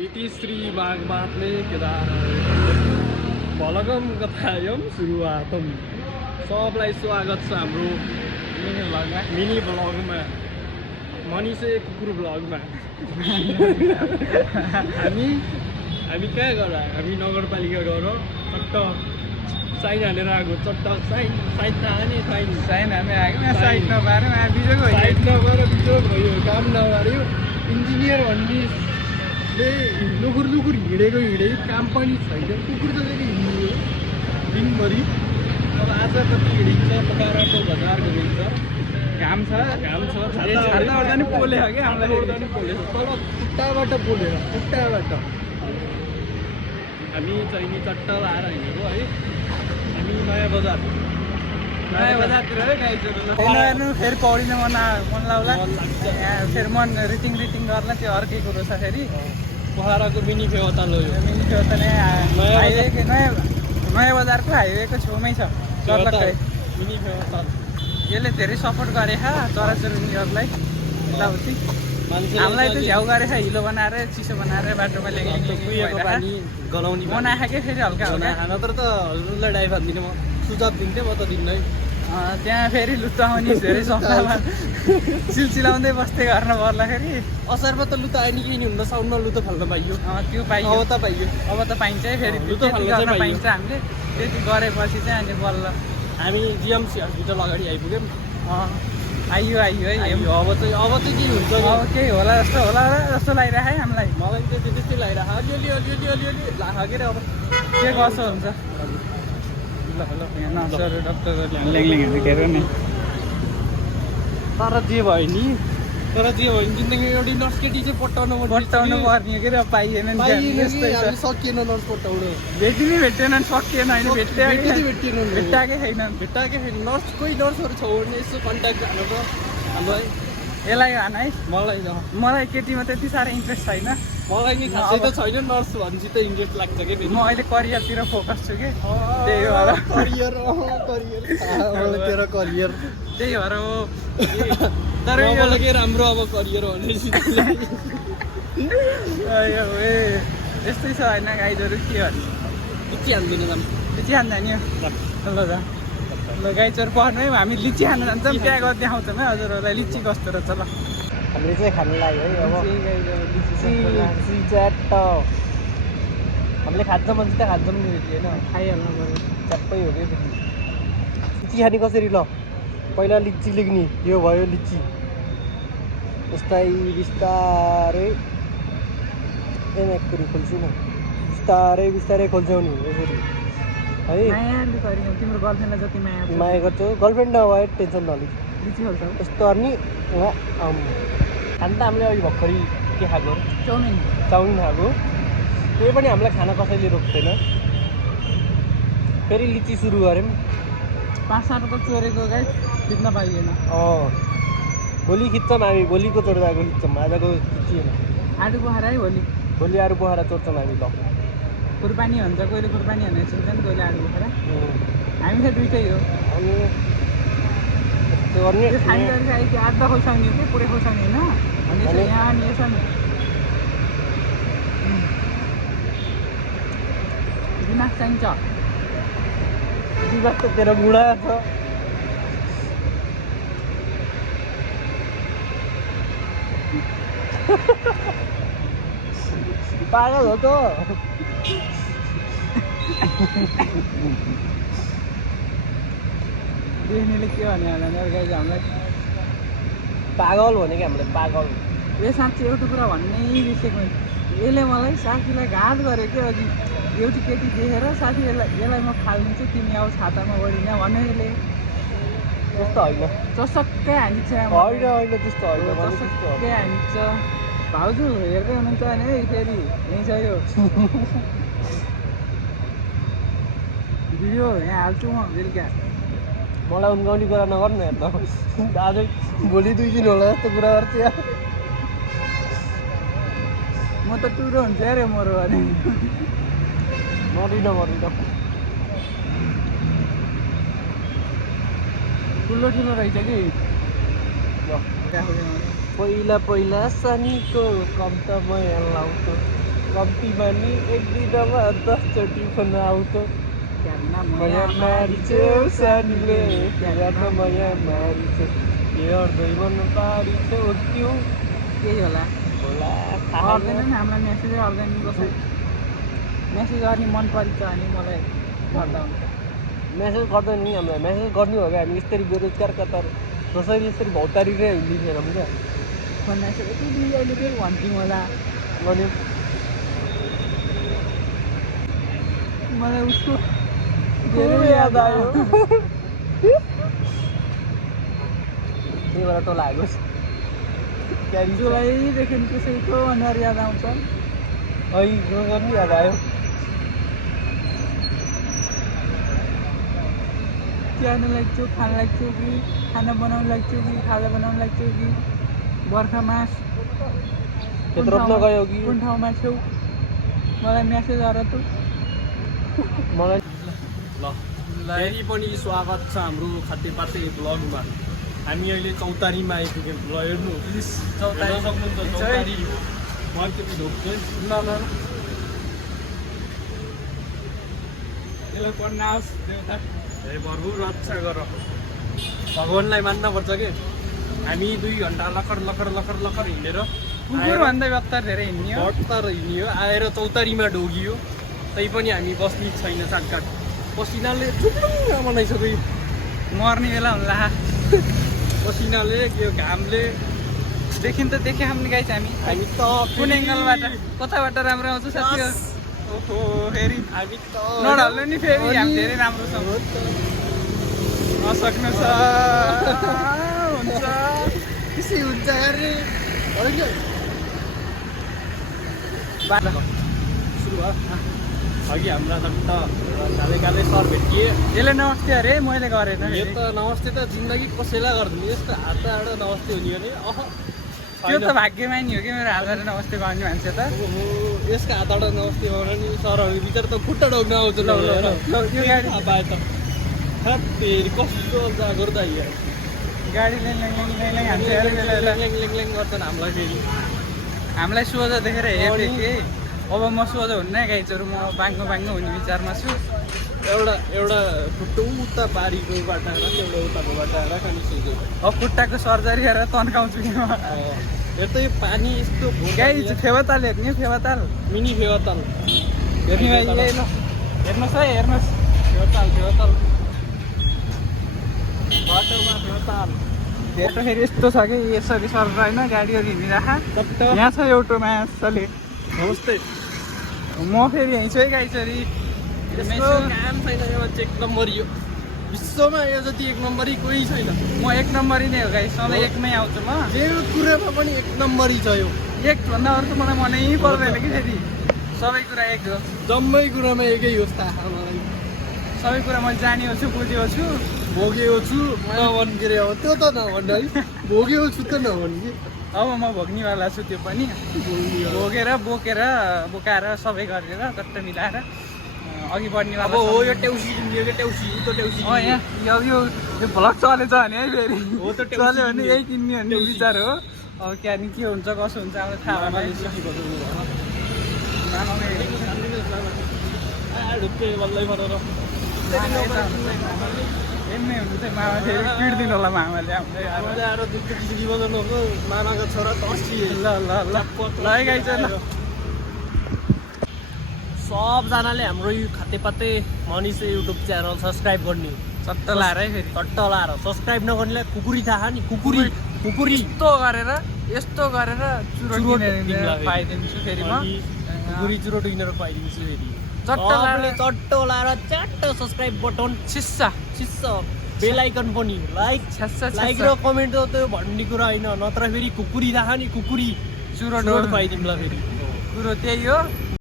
इति श्री माघमात्मे केदार भलगम कथायम सुरुवातम। सबलाई स्वागत छ हाम्रो मिनी ब्लगमा मनिषे कुकुर ब्लगमा। हामी कहाँ गएर हामी नगरपालिका गएर चट्ट साइन हानेर आएको। चट्ट साइन हाने साइन हाने आएको। साइन नभएर बिजोग भयो काम नगर्यो। इन्जिनियर भन्नेले लुकुर हिँडेको काम पनि छैन। कुकुर त फेरि हिँड्यो दिनभरि। अब आज कति हिँडिन्छ पकाराको बजारको हिँड्छ। घाम छ छाता नि पोलेछ क्या हामीलाई। नि पोलेछ तल खुट्टाबाट पोलेर खुट्टाबाट। हामी चाहिँ नि चट्ट लाएर हिँडेको है। हामी नयाँ बजारतिर है गाइजहरू फेरि पौडिन मन लाउला फेरि मन रिटिङ गर्ला त्यो अर्कै कुरो छ। फेरि पोखराको मिनी फेवता लग्यो। मिनी फेवता नयाँ बजारको हाइवेको छेउमै छ मिनी फेवता। यसले धेरै सपोर्ट गरेछ चराचुरुङ्गीहरूलाई यताउति। हामीलाई त झ्याउ गरेछ हिलो बनाएर चिसो बनाएर बाटोमा कुहिएको पानी गलाउने बनाएछ क्या फेरि हल्का नत्र त हजुरलाई ड्राइभर दिने म सुझाव दिन्थेँ। म त दिन्नै। त्यहाँ फेरि लुत्ताउने धेरै सफामा सिलसिलाउँदै बस्दै गर्न पर्दाखेरि असारमा त लुता आयो नि केही नि हुन्न। साउन्डमा लुतो फाल्न पाइयो। त्यो पाइयो अब त पाइन्छ है। फेरि लुतो फाल्न पाइन्छ हामीले। त्यति गरेपछि चाहिँ अनि बल्ल हामी जिएमसी हस्पिटल अगाडि आइपुग्यौँ। आइयो है। अब चाहिँ के हुन्छ अब केही होला जस्तो लागिरहेको है हामीलाई। मलाई चाहिँ त्यस्तै लागिरहेको। अलिअलि लाग्यो के अब के कसो हुन्छ नर्सहरू डक्टरहरूले ल्याङ हेर्नु नि। तर जे भयो नि जिन्दगी एउटी नर्स केटी चाहिँ पट्टाउनु पर्ने के अरे पाइएन सकिएन नर्स पट्टाउनु। भेटेन सकिएन होइन भेट्टाएकै छैन नर्स। कोही नर्सहरू छ भने यसो कन्ट्याक्ट हाल्नु त हामीलाई। यसलाई हान है। मलाई केटीमा त्यति साह्रो इन्ट्रेस्ट छैन। मलाई नि खासै त छैन। नर्स भनेपछि त इन्ट्रेस्ट लाग्छ कि म अहिले करियरतिर फोकस छु कि त्यही भएर करियर तेरो करियर त्यही भएर हो। तर मलाई के राम्रो अब करियर भनेपछि यस्तै छ होइन गाइजहरू के भन्नु। लिची हान्दिनँ लिची खान जाने ल गाइजहरू पढ्नु है। हामी लिची खान जान्छौँ। बिहा गर्दै आउँछौँ है हजुरहरूलाई लिची कस्तो रहेछ। ल हामीले चाहिँ खानु लाग्यो है। अब लिची च्याट हामीले खान्छौँ भने चाहिँ खान्छौँ नि होइन खाइहाल्नु पऱ्यो। च्याप्पै हो कि लिची खाने कसरी। ल पहिला लिची लेख्ने। यो भयो लिची। यस्तै बिस्तारै एमएकरी खोल्छु न। बिस्तारै खोल्छौ नि यसरी है। तिम्रो गर्लफ्रेन्डलाई जति माया गर्छौ गर्लफ्रेन्ड नभए टेन्सन नलिनु। लिची खोल्छौ यस्तो अनि खान त हामीले अघि भर्खरै के खाएको चाउमिन खाएको। त्यही पनि हामीलाई खाना कसैले रोक्दैन। फेरि लिची सुरु गऱ्यौँ। 5-7 रुपियाँ चोरेको गाई खिच्न पाइएन। भोलि खिच्छौँ हामी। भोलिको चोर्दाको खिच्छौँ। आजको खिचिएन। आलु पोखरा है भोलि आलु पोखरा चोर्छौँ हामी। ल खुर्पानी भन्छ कहिले खुर्पानी भनेर चिन्छ नि कहिले आलु पोखरा। हामी चाहिँ दुइटै हो। अनि खाने आधा खोल्साउने हो कि पुरै खोल्साउने होइन भने यहाँ नि यसो नि दिमाग चाहिन्छ। दिमाग त तेरो बुढा छ। पागल हो त। देख्नेले के भने गाइज हामीलाई पागल भने कि हामीलाई पागल। यो साँच्ची एउटा कुरा भन्नै बिर्सेको। यसले मलाई साथीलाई घात गर्यो कि अघि एउटी केटी देखेर साथी यसलाई म फालिदिन्छु तिमी अब छातामा बढिन भन्यो। यसले त्यस्तो होइन चसक्कै हानिन्छ। होइन त्यस्तो होइन चसक्कै हानिन्छ। भाउजू हेर्दै हुनुहुन्छ भने है फेरि यहीँ छ यो भिडियो यहाँ हाल्छु म बेलुका। मलाई उन्काउने कुरा नगर्नु हेर्दा आज भोलि 2 दिन होला जस्तो कुरा गर्छु यार। म त टुरो हुन्छ अरे मरो भने मरिन ठुलो रहेछ कि पहिला सानीको कम त म लाउँछु कम्तीमा नि 1 दिनमा 10 चोटि फोन आउँछ माया मारिछौ सानीले रात माया मारिछौ के अर्दै मन पारिछौ क्यों केही होला होला आउँदैन नि हामीलाई मेसेजै आउँदैन कसै मेसेज गर्ने मन परिछ भने मलाई गर्दा हुन्छ मेसेज गर्दैन नि हामीलाई मेसेज गर्नु हो कि हामी यसरी बेरोजगार कतार जसरी यसरी भौतारी नै हिँडिदिएर हुन्छ फोन मेसेज यति अहिले फेरि भन्थ्यौँ होला भने मलाई उसको धेरै याद आयो त्यही भएर टोला आएको जुलाईदेखि त्यसैको अनुहार याद आउँछ गर्नु याद आयो चिहान लाग्छौ खान लाग्छौ कि खाना बनाउनु लाग्छौ कि खाजा बनाउनु लाग्छौ कि बर्खा मास खेत रोप्न गयो कि कुन ठाउँमा छेउ मलाई मेसेज गर त मलाई ल फेरि पनि स्वागत छ हाम्रो खाद्यपाते ब्लगमा हामी अहिले चौतारीमा आइपुग्यौँ ल हेर्नु प्लिज चौतारी सक्नुहुन्छ चौतारी मार्केट ढोक्छ ल यसलाई पढ्न आओस् देउता भरपुर रक्षा गर भगवान्लाई मान्नुपर्छ कि हामी 2 घन्टा लखर हिँडेर कुकुरभन्दा बत्तर धेरै हिँड्ने हो हिँडियो आएर चौतारीमा ढोगियो तैपनि हामी बस्ने छैन साटकाट पसिनाले बनाइसक्यो मर्ने बेला होला पसिनाले यो घामले देखिन त देखे हामी गाइस हामी त कुन एङ्गलबाट कताबाट राम्रो आउँछ साथीहरू ओहो फेरि हामी त नढल्नु नि फेरि हामी धेरै राम्रो छौँ नसक्नु छ हुन्छ त्यसै हुन्छ अरे सुरु भयो अघि हाम्रा त काले सर भेटिए यसले नमस्ते अरे मैले गरेन यो त नमस्ते त जिन्दगी कसैलाई गर्दैन यस्तो हातबाट नमस्ते हुने भने त्यो त भाग्यमा नि हो कि मेरो हातबाट नमस्ते गर्ने मान्छे त यसको हातबाट नमस्ते गर्नु नि सरहरू बिचरा त खुट्टा ढोक्न आउँछ ल यो गाडी पाए त फेरि कस्तो जागो त यहाँ गाडीले ल्याङ गर्छन् हामीलाई फेरि हामीलाई सोझा देखेर हेरेँ कि अब म सोझा हुन्न गाइजहरू म बाङ्गो हुने विचारमा छु एउटा खुट्टो उता पारीको बाटा एउटा उताको बाटा खाने सोझो अब खुट्टाको सर्जरी गरेर तन्काउँछु कि म हेर त यो पानी यस्तो गाई फेवाताल हेर्ने फेवाताल मिनी फेवाताल हेर्ने भाइ ल हेर्नुहोस् है हेर्नुहोस् फेवाताल बाटोमा फेवाताल बाटो फेरि यस्तो छ कि यसरी सर होइन गाडीहरू हिँडिराख यहाँ छ एउटा मासले नमस्ते म फेरि यहीँ छु है गाइसरी यस्तो काम छैन यो मान्छे 1 नम्बर यो विश्वमा यो जति 1 नम्बरी कोही छैन म 1 नम्बरी नै हो गाई सधैँ एकमै आउँछु म मेरो कुरामा पनि 1 नम्बरी छ यो एकभन्दा अरू त मलाई मनै पर्दैन कि फेरि सबै कुरा एक हो जम्मै कुरामा एकै हो थाहा मलाई सबै कुरा मैले जानेको छु बुझेको छु भोगेको छु नभन् के अरे अब त्यो त नभन् है भोगेको छु त नभन् कि अब म भोग्नेवाला छु त्यो पनि भोगेर बोकाएर सबै गरेर चट्ट मिलाएर अघि बढ्नेवाला अब हो यो टेउसी किन्यो कि टेउसी उतो टेउसी यहाँ यो भ्लग चलेछ भने है फेरि हो त चल्यो भने यही किन्ने भन्ने विचार हो अब त्यहाँदेखि के हुन्छ कसो हुन्छ अब थाहा भएन ढुक्के बल्लै भनेर एमए हुनु चाहिँ मामा फेरि पिट्दिनु होला मामाले हामीलाई आएर दुधको खिचडी बनाउनु हो मामाको छोरा तर्सी ल है गाइस ल सबजनाले हाम्रो यो खातेपाते मनिष युट्युब च्यानल सब्सक्राइब गर्ने चट्ट लाएर है फेरि चट्ट लाएर सब्सक्राइब नगर्नेलाई कुकुरी थाहा नि कुकुरी यस्तो गरेर चुरोट पाइदिन्छु फेरि म कुकुरी चुरोट किनेर खुवाइदिन्छु फेरि चट्ट लाएर च्याट्ट सब्सक्राइब बटन छिस्सा बेल आइकन पनि लाइक र कमेन्ट त त्यो भन्ने कुरा होइन नत्र फेरि कुकुरी थाहा नि कुकुरी चुरोट खुवाइदिउँला फेरि कुरो त्यही हो